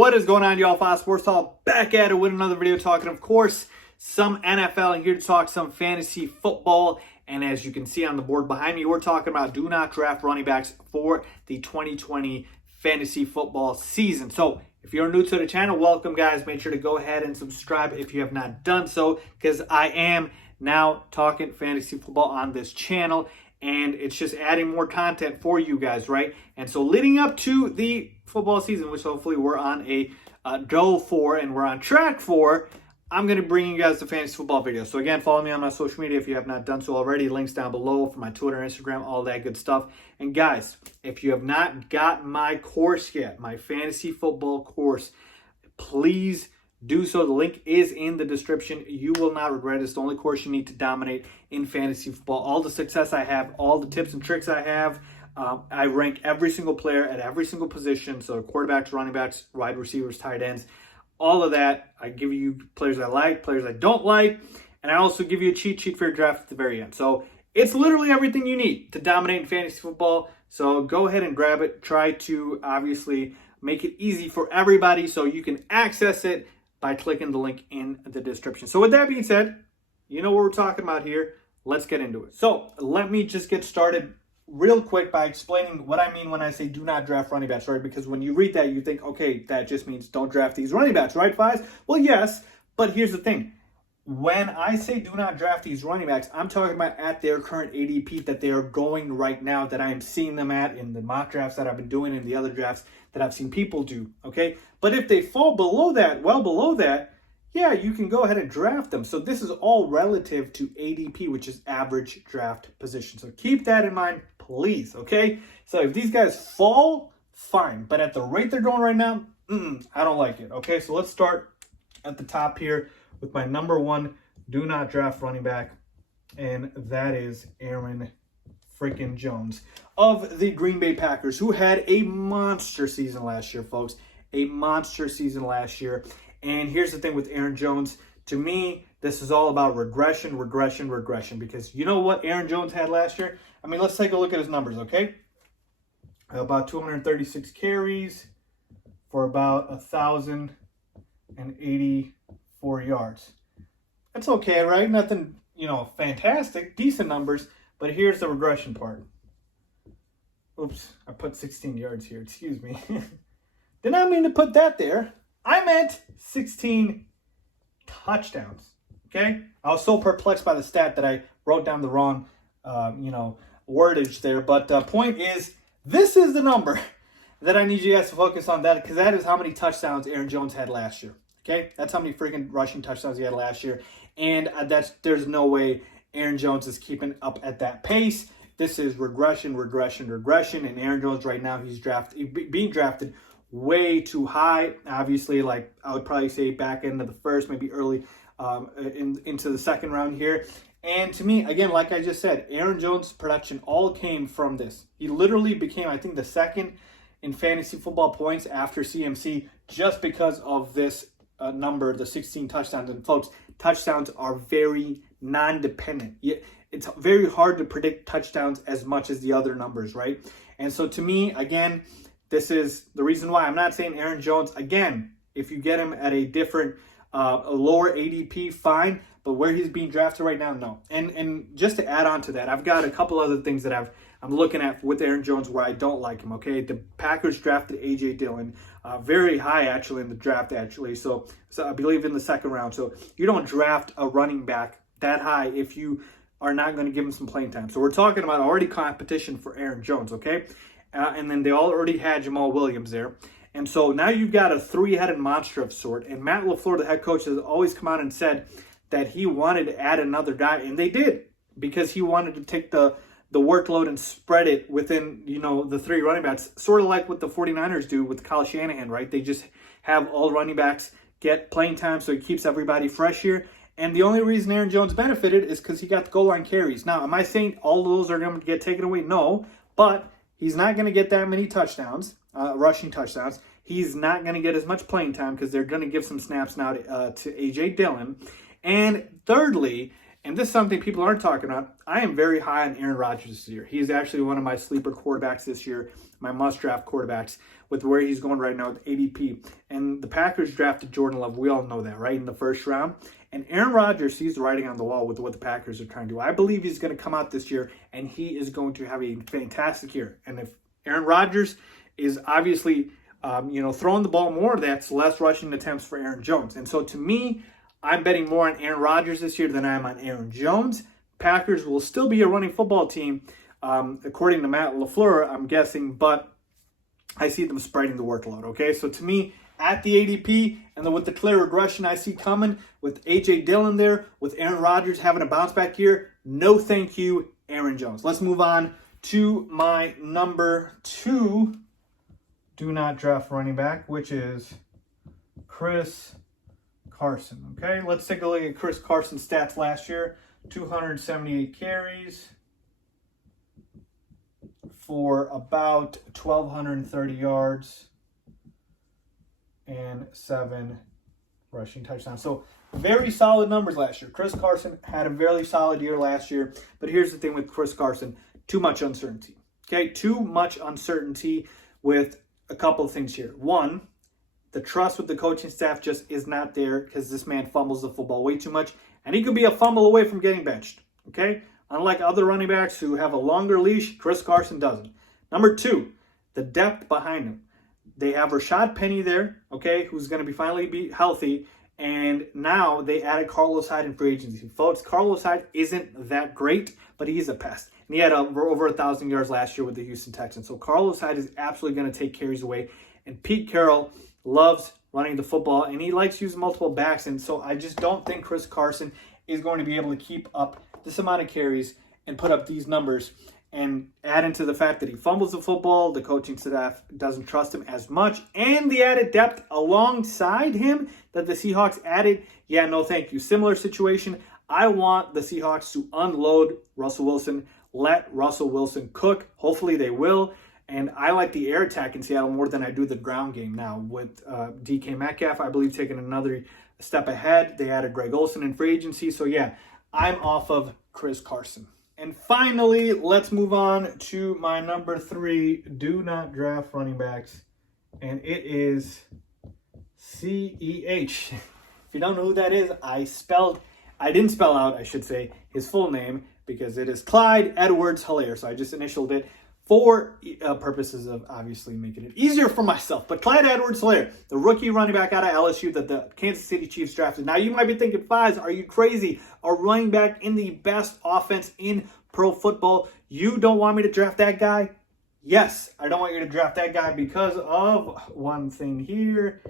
What is going on, y'all? Faiz Sports Talk back at it with another video talking, of course, some NFL, and here to talk some fantasy football. And as you can see on the board behind me, we're talking about do not draft running backs for the 2020 fantasy football season. So if you're new to the channel, welcome, guys. Make sure to go ahead and subscribe if you have not done so, because I am now talking fantasy football on this channel. And it's just adding more content for you guys, right? And so leading up to the football season, which hopefully we're on a go for and we're on track for, I'm going to bring you guys the fantasy football videos. So again, follow me on my social media if you have not done so already. Links down below for my Twitter, Instagram, all that good stuff. And guys, if you have not got my course yet, my fantasy football course, please do so. The link is in the description. You will not regret it. It's the only course you need to dominate in fantasy football. All the success I have, all the tips and tricks I have, I rank every single player at every single position. So quarterbacks, running backs, wide receivers, tight ends, all of that. I give you players I like, players I don't like, and I also give you a cheat sheet for your draft at the very end. So it's literally everything you need to dominate in fantasy football. So go ahead and grab it. Try to obviously make it easy for everybody so you can access it by clicking the link in the description. So with that being said, you know what we're talking about here. Let's get into it. So let me just get started real quick by explaining what I mean when I say do not draft running backs, right? Because when you read that, you think, okay, that just means don't draft these running backs, right, Faiz? Well, yes, but here's the thing. When I say do not draft these running backs, I'm talking about at their current ADP that they are going right now, that I am seeing them at in the mock drafts that I've been doing and the other drafts that I've seen people do, okay? But if they fall below that, well below that, yeah, you can go ahead and draft them. So this is all relative to ADP, which is average draft position. So keep that in mind, please, okay? So if these guys fall, fine. But at the rate they're going right now, I don't like it, okay? So let's start at the top here with my number one do not draft running back, and that is Aaron freaking Jones of the Green Bay Packers, who had a monster season last year, folks. A monster season last year. And here's the thing with Aaron Jones. To me, this is all about regression, because you know what Aaron Jones had last year? I mean, let's take a look at his numbers, okay? About 236 carries for about 1,084 yards. That's okay, right? Nothing, fantastic, decent numbers. But here's the regression part. Oops, I put 16 yards here. Excuse me. Did not mean to put that there. I meant 16 touchdowns. Okay? I was so perplexed by the stat that I wrote down the wrong, wordage there. But the point is, this is the number that I need you guys to focus on, that because that is how many touchdowns Aaron Jones had last year. Okay? That's how many freaking rushing touchdowns he had last year. And there's no way Aaron Jones is keeping up at that pace. This is regression. And Aaron Jones right now, he's being drafted way too high. Obviously, like I would probably say back end of the first, maybe early into the second round here. And to me, again, like I just said, Aaron Jones' production all came from this. He literally became, I think, the second in fantasy football points after CMC just because of this number, the 16 touchdowns. And folks, touchdowns are very non-dependent. It's very hard to predict touchdowns as much as the other numbers, right? And so to me, again, this is the reason why I'm not saying Aaron Jones. Again, if you get him at a different, a lower ADP, fine. But where he's being drafted right now, no. And just to add on to that, I've got a couple other things that I'm looking at with Aaron Jones where I don't like him, okay? The Packers drafted A.J. Dillon very high, actually, in the draft, actually. So I believe in the second round. So you don't draft a running back that high if you are not going to give him some playing time. So we're talking about already competition for Aaron Jones, okay? And then they already had Jamal Williams there. And so now you've got a three-headed monster of sort. And Matt LaFleur, the head coach, has always come out and said that he wanted to add another guy. And they did, because he wanted to take the workload and spread it within, the three running backs. Sort of like what the 49ers do with Kyle Shanahan, right? They just have all running backs get playing time so he keeps everybody fresh here. And the only reason Aaron Jones benefited is because he got the goal line carries. Now, am I saying all of those are going to get taken away? No, but he's not going to get that many touchdowns, rushing touchdowns. He's not going to get as much playing time because they're going to give some snaps now to A.J. Dillon. And thirdly, And this is something people aren't talking about. I am very high on Aaron Rodgers this year. He's actually one of my sleeper quarterbacks this year, my must-draft quarterbacks, with where he's going right now with ADP. And the Packers drafted Jordan Love. We all know that, right, in the first round. And Aaron Rodgers, he's writing on the wall with what the Packers are trying to do. I believe he's going to come out this year, and he is going to have a fantastic year. And if Aaron Rodgers is obviously, throwing the ball more, that's less rushing attempts for Aaron Jones. And so to me, I'm betting more on Aaron Rodgers this year than I am on Aaron Jones. Packers will still be a running football team, according to Matt LaFleur, I'm guessing, but I see them spreading the workload, okay? So to me, at the ADP, and then with the clear regression I see coming, with A.J. Dillon there, with Aaron Rodgers having a bounce back year, no thank you, Aaron Jones. Let's move on to my number 2 do not draft running back, which is Chris Carson, okay? Let's take a look at Chris Carson's stats last year. 278 carries for about 1,230 yards and 7 rushing touchdowns. So very solid numbers last year. Chris Carson had a very solid year last year. But here's the thing with Chris Carson. Too much uncertainty, okay? Too much uncertainty with a couple of things here. One, the trust with the coaching staff just is not there because this man fumbles the football way too much. And he could be a fumble away from getting benched, okay? Unlike other running backs who have a longer leash, Chris Carson doesn't. Number 2, the depth behind him. They have Rashad Penny there, okay, who's going to be finally healthy. And now they added Carlos Hyde in free agency. Folks, Carlos Hyde isn't that great, but he's a pest. And he had over 1,000 yards last year with the Houston Texans. So Carlos Hyde is absolutely going to take carries away. And Pete Carroll loves running the football, and he likes using multiple backs. And so I just don't think Chris Carson is going to be able to keep up this amount of carries and put up these numbers. And add into the fact that he fumbles the football, the coaching staff doesn't trust him as much, and the added depth alongside him that the Seahawks added, yeah, no thank you. Similar situation. I want the Seahawks to unload Russell Wilson, let Russell Wilson cook. Hopefully they will. And I like the air attack in Seattle more than I do the ground game now. With DK Metcalf, I believe, taking another step ahead. They added Greg Olsen in free agency. So, yeah, I'm off of Chris Carson. And finally, let's move on to my number 3 do not draft running backs. And it is CEH. If you don't know who that is, I didn't spell out, I should say, his full name because it is Clyde Edwards-Helaire. So I just initialed it for purposes of obviously making it easier for myself. But Clyde Edwards-Helaire, the rookie running back out of LSU that the Kansas City Chiefs drafted. Now you might be thinking, Faiz, are you crazy? A running back in the best offense in pro football. You don't want me to draft that guy? Yes, I don't want you to draft that guy because of one thing here.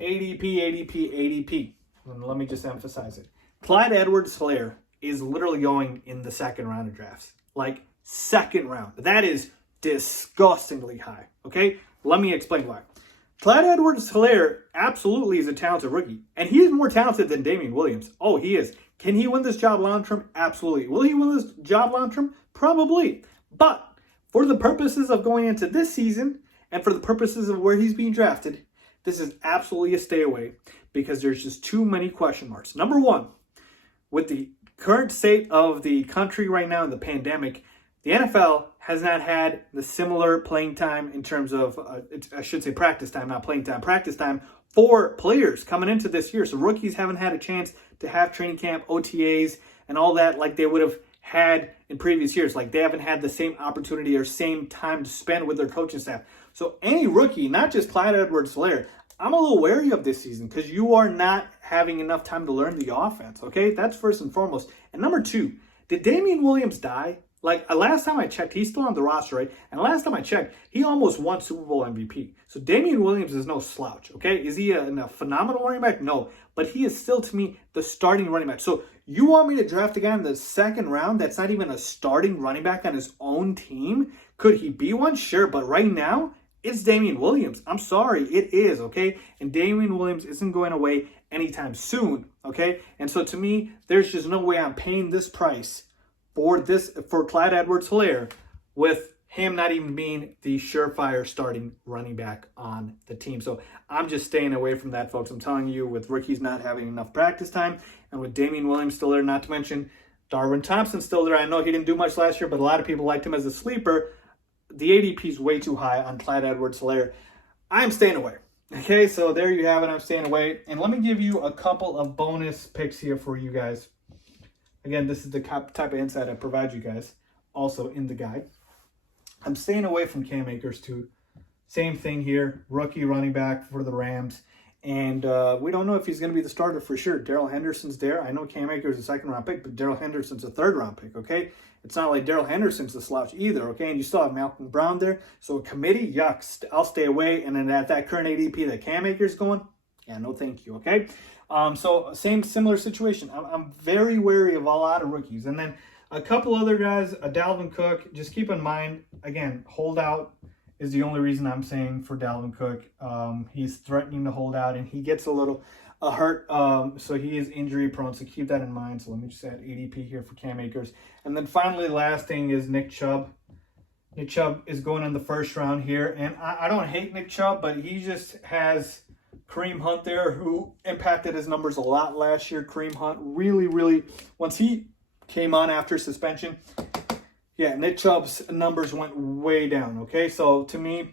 ADP. And let me just emphasize it. Clyde Edwards-Helaire is literally going in the second round of drafts. Like, second round. That is disgustingly high. Okay? Let me explain why. Clyde Edwards-Helaire absolutely is a talented rookie. And he is more talented than Damian Williams. Oh, he is. Can he win this job long term? Absolutely. Will he win this job long term? Probably. But for the purposes of going into this season and for the purposes of where he's being drafted, this is absolutely a stay away because there's just too many question marks. Number 1, with the current state of the country right now in the pandemic, the NFL has not had the similar playing time in terms of, I should say practice time, not playing time, practice time for players coming into this year. So rookies haven't had a chance to have training camp, OTAs, and all that like they would have had in previous years. Like they haven't had the same opportunity or same time to spend with their coaching staff. So any rookie, not just Clyde Edwards-Helaire, I'm a little wary of this season because you are not having enough time to learn the offense, okay? That's first and foremost. And number 2, did Damian Williams die? Like, last time I checked, he's still on the roster, right? And last time I checked, he almost won Super Bowl MVP. So Damian Williams is no slouch, okay? Is he a phenomenal running back? No. But he is still, to me, the starting running back. So you want me to draft a guy in the second round that's not even a starting running back on his own team? Could he be one? Sure. But right now, it's Damian Williams. I'm sorry. It is, okay? And Damian Williams isn't going away anytime soon, okay? And so to me, there's just no way I'm paying this price for Clyde Edwards-Helaire with him not even being the surefire starting running back on the team. So I'm just staying away from that, folks. I'm telling you, with rookies not having enough practice time, and with Damian Williams still there, not to mention Darwin Thompson still there. I know he didn't do much last year, but a lot of people liked him as a sleeper. The ADP is way too high on Clyde Edwards-Helaire. I'm staying away. Okay, so there you have it. I'm staying away. And let me give you a couple of bonus picks here for you guys. Again, this is the type of insight I provide you guys also in the guide. I'm staying away from Cam Akers too. Same thing here. Rookie running back for the Rams. And we don't know if he's going to be the starter for sure. Darrell Henderson's there. I know Cam Akers is a second-round pick, but Darrell Henderson's a third-round pick, okay? It's not like Darrell Henderson's the slouch either, okay? And you still have Malcolm Brown there. So a committee, yuck, I'll stay away. And then at that current ADP that Cam Akers going, yeah, no thank you, okay? So similar situation. I'm very wary of a lot of rookies. And then a couple other guys, a Dalvin Cook, just keep in mind, again, holdout is the only reason I'm saying for Dalvin Cook. He's threatening to hold out, and he gets a little hurt, so he is injury prone, so keep that in mind. So let me just add ADP here for Cam Akers. And then finally, the last thing is Nick Chubb. Nick Chubb is going in the first round here, and I don't hate Nick Chubb, but he just has Kareem Hunt there, who impacted his numbers a lot last year. Kareem Hunt really, once he came on after suspension, yeah, Nick Chubb's numbers went way down, okay? So, to me,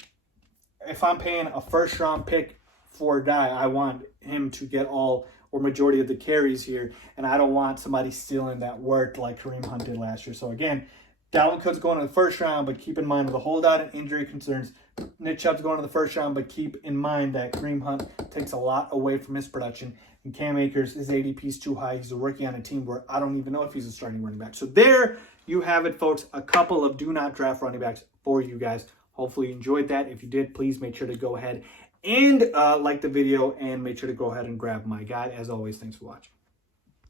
if I'm paying a first-round pick for a guy, I want him to get all or majority of the carries here, and I don't want somebody stealing that work like Kareem Hunt did last year. So, again, Dalvin Cook's going in the first round, but keep in mind with the holdout and injury concerns. Nick Chubb's going in the first round, but keep in mind that Kareem Hunt takes a lot away from his production. And Cam Akers, his ADP is too high. He's a rookie on a team where I don't even know if he's a starting running back. So there you have it, folks. A couple of do not draft running backs for you guys. Hopefully you enjoyed that. If you did, please make sure to go ahead and like the video, and make sure to go ahead and grab my guide. As always, thanks for watching.